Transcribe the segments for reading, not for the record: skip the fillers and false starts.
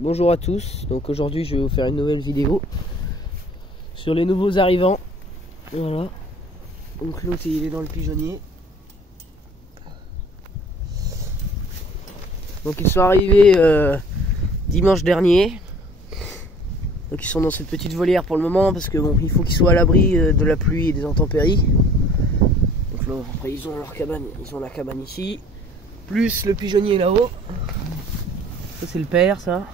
Bonjour à tous, donc aujourd'hui je vais vous faire une nouvelle vidéo sur les nouveaux arrivants. Voilà, donc l'autre il est dans le pigeonnier. Donc ils sont arrivés dimanche dernier. Donc ils sont dans cette petite volière pour le moment parce que bon, il faut qu'ils soient à l'abri de la pluie et des intempéries. Donc là après ils ont leur cabane, ils ont la cabane ici, plus le pigeonnier là-haut. Ça c'est le père ça.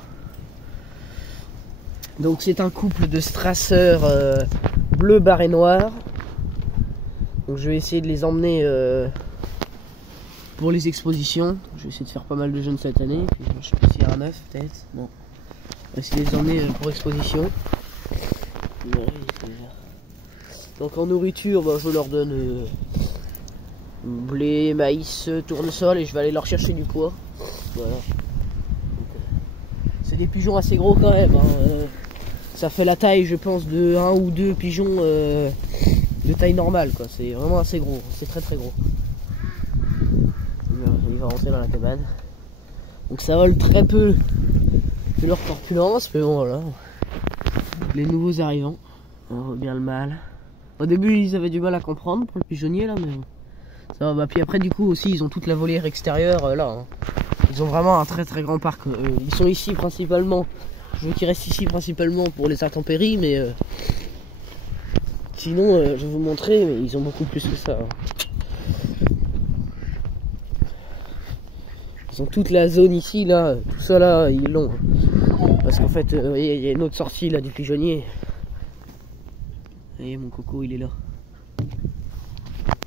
Donc c'est un couple de strasseurs bleu, barré noir. Donc je vais essayer de les emmener pour les expositions. Je vais essayer de faire pas mal de jeunes cette année. Puis, je sais pas s'il y a un neuf peut-être. Bon. On va essayer de les emmener pour exposition. Donc en nourriture, bah, je leur donne blé, maïs, tournesol et je vais aller leur chercher du poids. Voilà. C'est des pigeons assez gros quand même. Hein. Ça fait la taille, je pense, de 1 ou 2 pigeons de taille normale, quoi. C'est vraiment assez gros, c'est très très gros. Il va rentrer dans la cabane. Donc ça vole très peu de leur corpulence, mais bon voilà. Les nouveaux arrivants. On voit bien le mâle. Au début ils avaient du mal à comprendre pour le pigeonnier là, mais bon. Ça va. Bah, puis après du coup aussi ils ont toute la volière extérieure là. Hein. Ils ont vraiment un très très grand parc. Ils sont ici principalement. Je veux qu'ils restent ici principalement pour les intempéries, mais sinon je vais vous montrer, mais ils ont beaucoup plus que ça. Hein. Ils ont toute la zone ici, là, tout ça là, ils l'ont. Parce qu'en fait, vous voyez, il y a une autre sortie là du pigeonnier. Vous voyez, mon coco, il est là.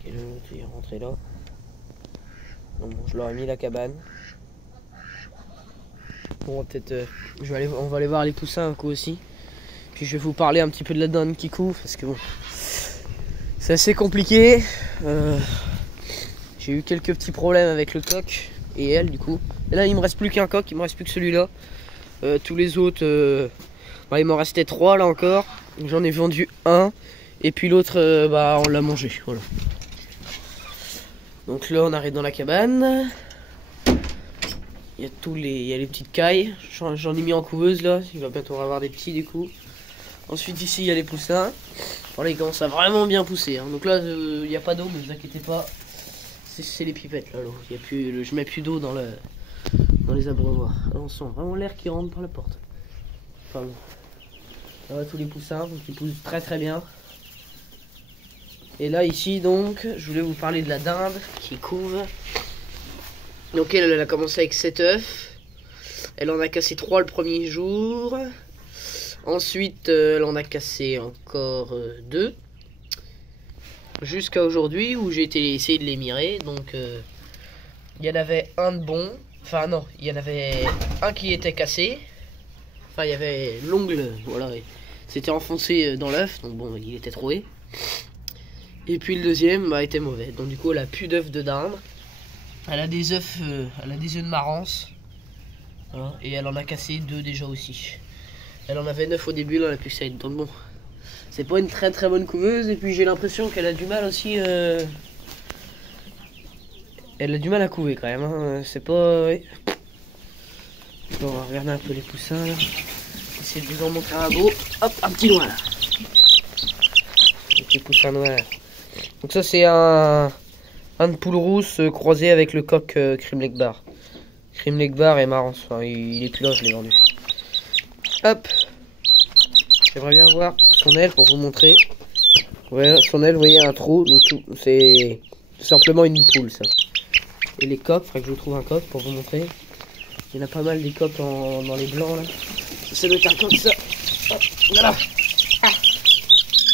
Et l'autre, il est rentré là. Donc, bon, je leur ai mis la cabane. Bon, peut-être, on va aller voir les poussins un coup aussi. Puis je vais vous parler un petit peu de la dinde qui couve, parce que bon, c'est assez compliqué. J'ai eu quelques petits problèmes avec le coq et elle du coup. Et là il me reste plus qu'un coq, il me reste plus que celui-là. Tous les autres, bah, il m'en restait 3 là encore. J'en ai vendu un et puis l'autre, bah, on l'a mangé. Voilà. Donc là on arrive dans la cabane. Il y a les petites cailles. J'en ai mis en couveuse là. Il va bientôt avoir des petits du coup. Ensuite ici il y a les poussins. Voilà, ils commencent à vraiment bien pousser. Hein. Donc là il n'y a pas d'eau, mais ne vous inquiétez pas. C'est les pipettes là. Il y a plus, je mets plus d'eau dans les abreuvoirs. On sent vraiment l'air qui rentre par la porte. Enfin bon. Voilà tous les poussins qui poussent très très bien. Et là ici donc je voulais vous parler de la dinde qui couve. Donc elle a commencé avec 7 œufs. Elle en a cassé 3 le premier jour. Ensuite elle en a cassé encore 2. Jusqu'à aujourd'hui où j'ai essayé de les mirer. Donc il y en avait un de bon. Enfin non, il y en avait un qui était cassé. Enfin il y avait l'ongle, voilà, c'était enfoncé dans l'œuf. Donc bon, il était troué. Et puis le deuxième bah, était mauvais. Donc du coup elle a plus d'œufs de dinde. Elle a des œufs de marrance. Voilà. Et elle en a cassé 2 déjà aussi. Elle en avait 9 au début, là elle a plus que 7. Donc bon, c'est pas une très très bonne couveuse. Et puis j'ai l'impression qu'elle a du mal aussi. Elle a du mal à couver quand même. Hein. C'est pas. Ouais. Bon, on va regarder un peu les poussins là. Essayer de vous en montrer un beau. Hop, un petit noir. Un petit poussin noir. Donc ça c'est un de poule rousse croisé avec le coq Cream Lake Bar. Cream Lake Bar est marrant, enfin, il est plus là, je l'ai vendu. Hop. J'aimerais bien voir son aile pour vous montrer. Ouais, son aile, vous voyez un trou, donc c'est simplement une poule ça. Et les coqs, il faudrait que je vous trouve un coq pour vous montrer. Il y en a pas mal des coqs dans les blancs là. Ça doit être un coq ça. Hop, voilà. Ah.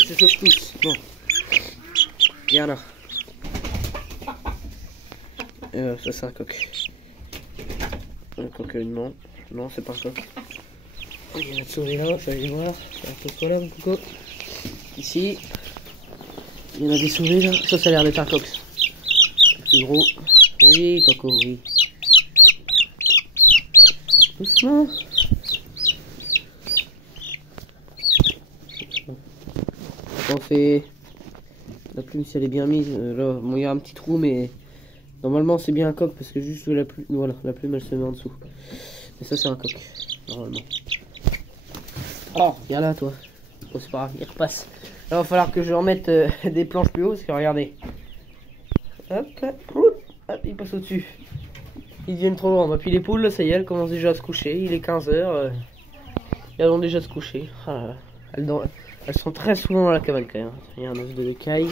Ça se pousse. Bon. Regarde là. Ça c'est un coq. Un coq allemand. Non, c'est pas un coq. Il y a notre souris là, je vais aller voir. C'est un coq là, mon coco. Ici. Il y en a des souris là. Ça a l'air d'être un coq. Plus gros. Oui, coco, oui. Doucement. On fait. La plume, si elle est bien mise. Là, bon, il y a un petit trou, mais. Normalement c'est bien un coq parce que juste la plume, voilà, la plume elle se met en dessous. Mais ça c'est un coq. normalement. Oh, viens là toi. Oh, c'est pas grave, il repasse. Là, il va falloir que je remette des planches plus haut, parce que regardez. Hop, hop, il passe au-dessus. Ils deviennent trop loin. Puis les poules, là, ça y est, elles commencent déjà à se coucher. Il est 15h. Elles vont déjà se coucher. Ah, elles sont très souvent dans la cabane quand même. Il y a un œuf de caille.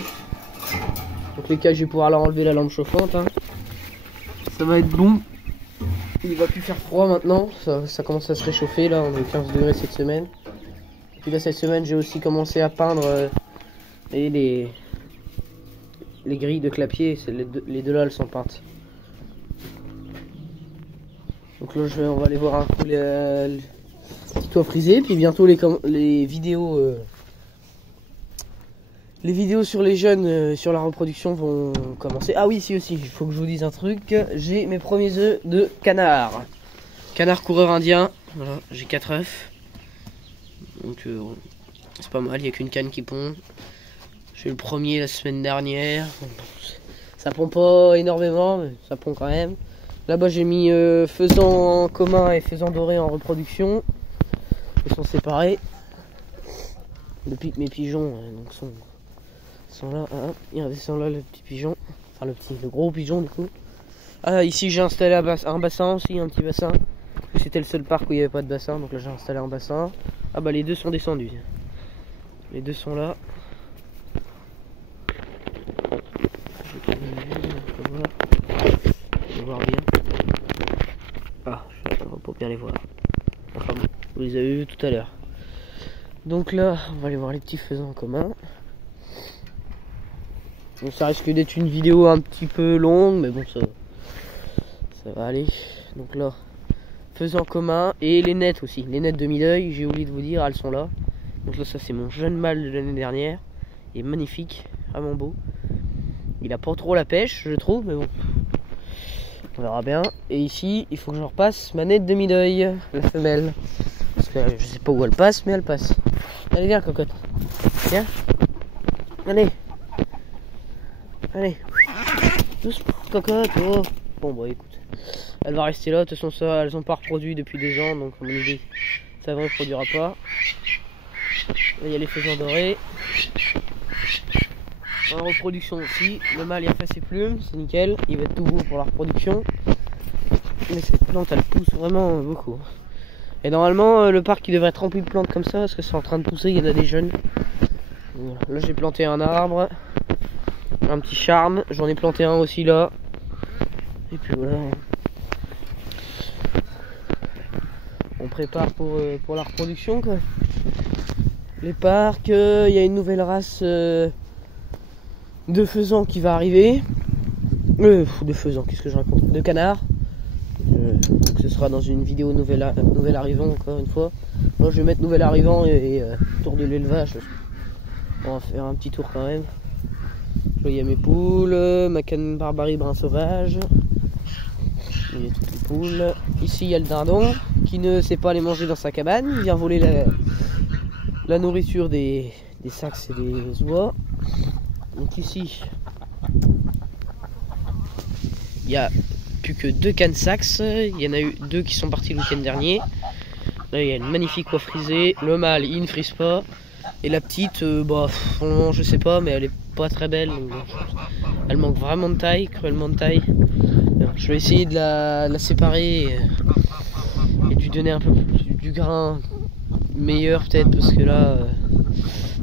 Donc les cailles, je vais pouvoir leur enlever la lampe chauffante. Hein. Ça va être bon. Il va plus faire froid maintenant. Ça commence à se réchauffer. Là, on est 15 degrés cette semaine. Et puis là, cette semaine, j'ai aussi commencé à peindre les grilles de clapier. Les deux là, elles sont peintes. Donc là, on va aller voir un coup le petit toit frisé. Puis bientôt les vidéos. Les vidéos sur les jeunes, sur la reproduction vont commencer. Ah oui, si aussi, il faut que je vous dise un truc. J'ai mes premiers œufs de canard. Canard coureur indien. Voilà, j'ai 4 œufs. Donc c'est pas mal, il n'y a qu'une canne qui pond. J'ai eu le premier la semaine dernière. Ça pond pas énormément, mais ça pond quand même. Là-bas j'ai mis faisan commun et faisan doré en reproduction. Ils sont séparés. Depuis que mes pigeons donc sont là, hein. Ils sont là, le petit pigeon, enfin le gros pigeon du coup. Ah, ici j'ai installé un bassin aussi, un petit bassin. C'était le seul parc où il n'y avait pas de bassin, donc là j'ai installé un bassin. Ah bah les deux sont descendus. Les deux sont là. Je vais voir bien. Ah, je ne vais pas bien les voir. Enfin bon, vous les avez vus tout à l'heure. Donc là, on va aller voir les petits faisans en commun. Donc ça risque d'être une vidéo un petit peu longue, mais bon, ça va aller. Donc là, faisans commun et les nettes aussi. Les nettes de mi-deuil, j'ai oublié de vous dire, elles sont là. Donc là, ça c'est mon jeune mâle de l'année dernière. Il est magnifique, vraiment beau. Il a pas trop la pêche, je trouve, mais bon. On verra bien. Et ici, il faut que je repasse ma nette de mi-deuil, la femelle. Parce que je sais pas où elle passe, mais elle passe. Allez, viens, cocotte. Viens. Allez. Allez. Doucement, cocotte. Oh. Bon, bah écoute. Elle va rester là. De toute façon, ça, elles ont pas reproduit depuis 2 ans. Donc, à mon avis, ça ne reproduira pas. Là, il y a les faisans dorés. En reproduction aussi. Le mâle, il a fait ses plumes. C'est nickel. Il va être tout beau pour la reproduction. Mais cette plante, elle pousse vraiment beaucoup. Et normalement, le parc, il devrait être rempli de plantes comme ça. Parce que c'est en train de pousser. Il y en a des jeunes. Voilà. Là, j'ai planté un arbre. Un petit charme, j'en ai planté un aussi là. Et puis voilà. On prépare pour la reproduction quoi. Les parcs, il y a une nouvelle race de faisans qui va arriver. De faisans, qu'est-ce que je raconte? De canards. Donc ce sera dans une vidéo nouvel arrivant encore une fois. Moi je vais mettre nouvel arrivant et tour de l'élevage. On va faire un petit tour quand même. Là, il y a mes poules, ma canne barbarie brun sauvage. Il y a toutes les poules. Ici, il y a le dindon qui ne sait pas les manger dans sa cabane. Il vient voler la nourriture des sacs et des oies. Donc ici, il n'y a plus que 2 cannes sax. Il y en a eu 2 qui sont partis le week-end dernier. Là, il y a une magnifique oie frisée. Le mâle, il ne frise pas. Et la petite, bah, pour le moment, je sais pas, mais elle est pas très belle. Donc, elle manque vraiment de taille, cruellement de taille. Alors, je vais essayer de la séparer et de lui donner un peu du grain meilleur peut-être parce que là,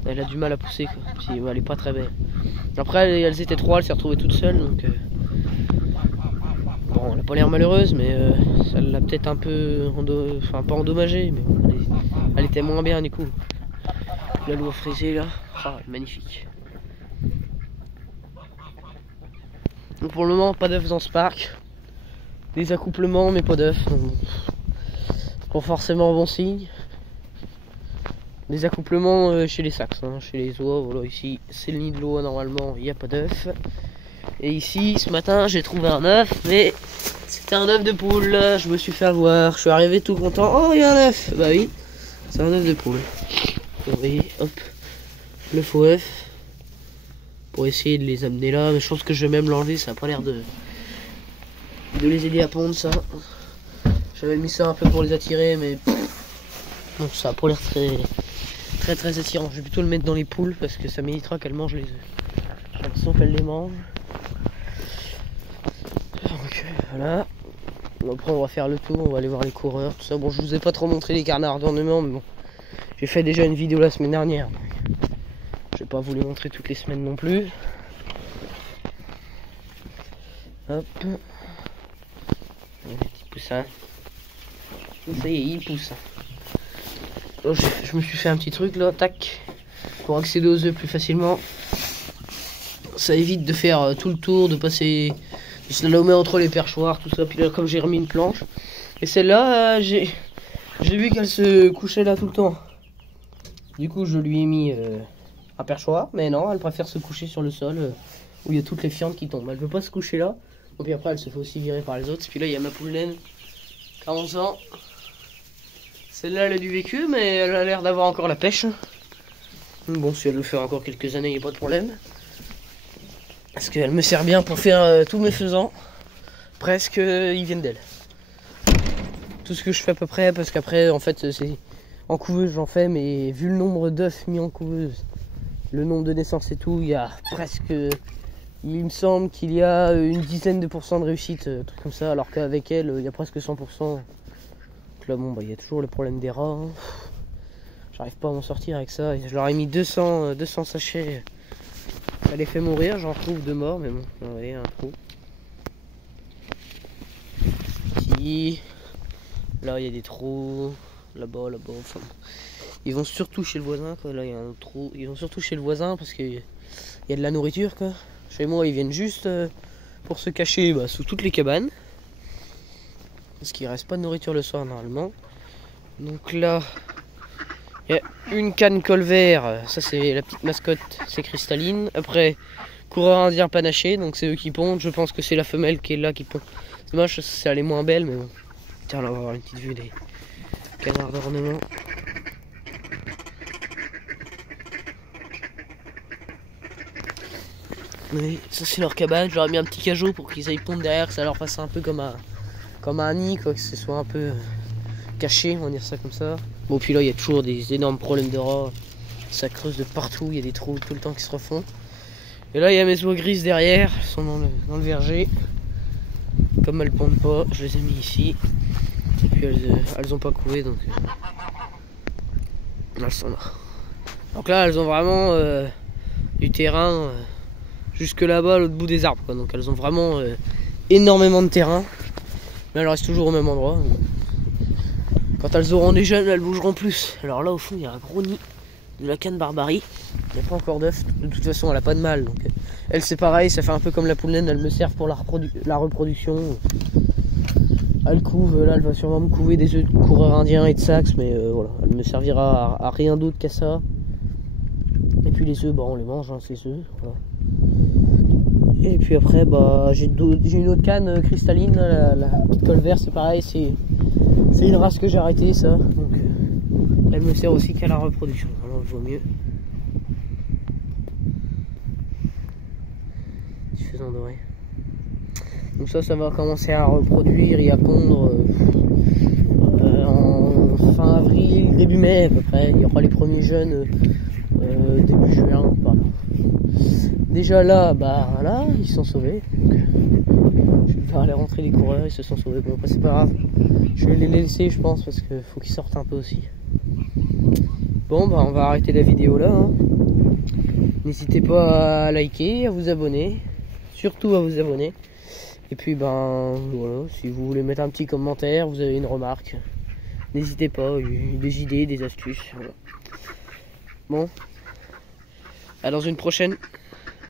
elle a du mal à pousser. Quoi. Puis, elle est pas très belle. Après, elles étaient 3, elle s'est retrouvée toute seule. Donc, bon, elle a pas l'air malheureuse, mais ça l'a peut-être un peu, enfin pas endommagée, mais bon, elle était moins bien du coup. La loi frisée là, ah, magnifique. Donc pour le moment, pas d'œufs dans ce parc. Des accouplements, mais pas d'œufs. Pas forcément bon signe. Des accouplements chez les sacs, hein, chez les oies. Voilà, ici c'est le nid de l'oie, normalement il n'y a pas d'œufs. Et ici, ce matin, j'ai trouvé un œuf, mais c'était un œuf de poule. Je me suis fait avoir. Je suis arrivé tout content. Oh, il y a un œuf. Bah oui, c'est un œuf de poule. Vous voyez, hop, le faux œuf. Pour essayer de les amener là. Mais je pense que je vais même l'enlever. Ça n'a pas l'air de les aider à pondre, ça. J'avais mis ça un peu pour les attirer, mais Donc ça a pas l'air très attirant. Je vais plutôt le mettre dans les poules parce que ça m'évitera qu'elle mange les œufs. J'ai l'impression qu'elle les mange. Donc voilà. Après on va faire le tour, on va aller voir les coureurs, tout ça. Bon, je vous ai pas trop montré les canards d'ornement, mais bon. J'ai fait déjà une vidéo la semaine dernière. Donc je vais pas vous les montrer toutes les semaines non plus. Hop. Les petits poussins. Ça y est, il pousse. Donc, je me suis fait un petit truc là, tac, pour accéder aux œufs plus facilement. Ça évite de faire tout le tour, de passer du slalom entre les perchoirs, tout ça. Puis là, comme j'ai remis une planche, et celle-là, j'ai vu qu'elle se couchait là tout le temps. Du coup, je lui ai mis un perchoir, mais non, elle préfère se coucher sur le sol où il y a toutes les fientes qui tombent. Elle veut pas se coucher là. Et puis après, elle se fait aussi virer par les autres. Puis là, il y a ma poule naine, 40 ans. Celle-là, elle a du vécu, mais elle a l'air d'avoir encore la pêche. Bon, si elle le fait encore quelques années, il n'y a pas de problème. Parce qu'elle me sert bien pour faire tous mes faisans. Presque, ils viennent d'elle. Tout ce que je fais à peu près, parce qu'après, en fait, c'est en couveuse, j'en fais, mais vu le nombre d'œufs mis en couveuse, le nombre de naissances et tout, il y a presque... Il me semble qu'il y a une dizaine de pourcents de réussite, truc comme ça, alors qu'avec elle, il y a presque 100%. Donc là, bon, bah, il y a toujours le problème des rats. Hein. J'arrive pas à m'en sortir avec ça. Je leur ai mis 200 sachets. Ça les fait mourir, j'en trouve 2 morts, mais bon, vous voyez, un trou. Ici. Là, il y a des trous. Là-bas, enfin. Ils vont surtout chez le voisin, quoi. Là, il y a un autre trou. Ils vont surtout chez le voisin parce qu'il y a de la nourriture, quoi. Chez moi, ils viennent juste pour se cacher sous toutes les cabanes. Parce qu'il reste pas de nourriture le soir, normalement. Donc là, il y a une canne colvert. Ça, c'est la petite mascotte, c'est cristalline. Après, coureur indien panaché, donc c'est eux qui pondent. Je pense que c'est la femelle qui est là qui pond. C'est dommage, elle est moins belle, mais bon. Tiens, là, on va avoir une petite vue des canards d'ornement. Oui, ça c'est leur cabane, j'aurais mis un petit cajot pour qu'ils aillent pondre derrière, que ça leur fasse un peu comme un nid, quoi, que ce soit un peu caché, on va dire ça comme ça. Bon, puis là il y a toujours des énormes problèmes de rats, ça creuse de partout, il y a des trous tout le temps qui se refont. Et là il y a mes oies grises derrière, elles sont dans le verger. Comme elles pondent pas, je les ai mis ici. Et puis elles ont pas couvé, donc là elles sont là. Donc là elles ont vraiment du terrain. Jusque là-bas, à l'autre bout des arbres, quoi. Donc elles ont vraiment énormément de terrain. Mais elles restent toujours au même endroit. Quand elles auront des jeunes, elles bougeront plus. Alors là, au fond, il y a un gros nid de la canne barbarie. Il n'y a pas encore d'œufs. De toute façon, elle n'a pas de mâle. Donc elle, c'est pareil, ça fait un peu comme la poule naine. Elle me sert pour la reproduction. Elle couve, là, elle va sûrement me couver des œufs de coureurs indiens et de saxe. Mais voilà, elle me servira à rien d'autre qu'à ça. Et puis les œufs, on les mange, hein, ces œufs. Voilà. Et puis après, j'ai une autre canne cristalline, la petite colvert, c'est pareil, c'est une race que j'ai arrêtée, ça. Donc, elle me sert aussi qu'à la reproduction. Alors, je vois mieux. Petit faisan doré. Donc ça va commencer à reproduire et à pondre en fin avril, début mai à peu près. Il y aura les premiers jeunes début juin, par là. Déjà là, là, ils se sont sauvés. Donc, je vais devoir aller rentrer les coureurs, ils se sont sauvés. Bon, après, c'est pas grave. Je vais les laisser, je pense, parce qu'il faut qu'ils sortent un peu aussi. Bon, on va arrêter la vidéo là. Hein. N'hésitez pas à liker, à vous abonner. Surtout à vous abonner. Et puis, voilà, si vous voulez mettre un petit commentaire, vous avez une remarque, n'hésitez pas, des idées, des astuces. Voilà. Bon, à dans une prochaine.